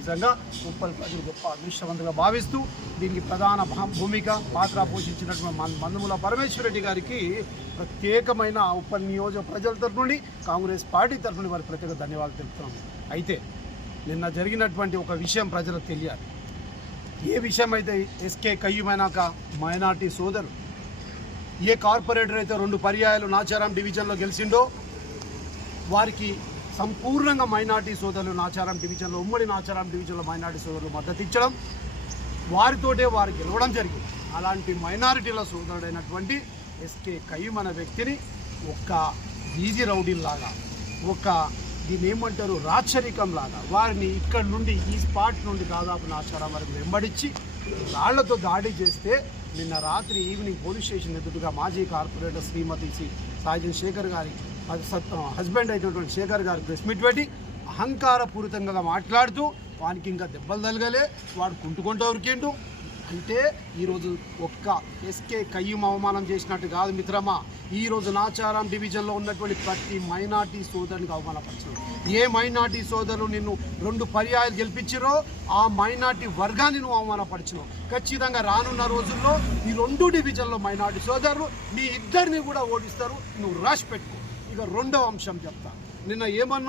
నిజంగా ఉప్పల్ ప్రజలు గొప్ప అదృష్టవంతంగా భావిస్తూ దీనికి ప్రధాన భూమిక పాత్ర పోషించినటువంటి మందముల పరమేశ్వర్ రెడ్డి గారికి ప్రత్యేకమైన ఉప్పల్ నియోజక ప్రజల తరఫు నుండి కాంగ్రెస్ పార్టీ తరఫు నుండి వారికి ప్రత్యేక ధన్యవాదాలు తెలుపుతున్నాం. అయితే నిన్న జరిగినటువంటి ఒక విషయం ప్రజలకు తెలియాలి. ఏ విషయం అయితే ఎస్కే కయ్యూమైనాక మైనార్టీ సోదరు ఏ కార్పొరేటర్ అయితే 2 పర్యాయాలు నాచారం డివిజన్లో గెలిచిండో వారికి సంపూర్ణంగా మైనార్టీ సోదరులు నాచారం డివిజన్లో ఉమ్మడి నాచారం డివిజన్లో మైనార్టీ సోదరులు మద్దతు ఇచ్చడం వారితోటే వారు గెలవడం జరిగింది. అలాంటి మైనారిటీల సోదరుడైనటువంటి ఎస్కే కయ్యూమ్ అనే వ్యక్తిని ఒక వీధి రౌడీలాగా ఒక దీన్ని ఏమంటారు రాచరికం లాగా వారిని ఇక్కడ నుండి ఈ స్పాట్ నుండి దాదాపు నాచారం వరకు వెంబడించి రాళ్లతో దాడి చేస్తే నిన్న రాత్రి ఈవినింగ్ పోలీస్ స్టేషన్ ఎదురుగా మాజీ కార్పొరేటర్ శ్రీమతి సాయిజన్ శేఖర్ గారి హస్బెండ్ అయినటువంటి శేఖర్ గారి ప్రెస్ మీట్ పెట్టి అహంకారపూరితంగా మాట్లాడుతూ వానికి ఇంకా దెబ్బలు తలగలే వాడు కుంటుకుంటూ ఉరికిండు. అంటే ఈరోజు ఒక్క ఎస్కే కయ్యూమ్ అవమానం చేసినట్టు కాదు మిత్రమా, ఈరోజు నాచారం డివిజన్లో ఉన్నటువంటి ప్రతి మైనార్టీ సోదరునికి అవమానపరిచారు. ఏ మైనార్టీ సోదరులు నిన్ను 2 పర్యాయాలు గెలిపించారో ఆ మైనార్టీ వర్గాన్ని నువ్వు అవమానపరిచినావు. ఖచ్చితంగా రానున్న రోజుల్లో ఈ 2 డివిజన్లో మైనార్టీ సోదరులు మీ ఇద్దరిని కూడా ఓడిస్తారు. నువ్వు రాసి పెట్టుకో. ఇక 2వ అంశం చెప్తా. నిన్న ఏమన్నా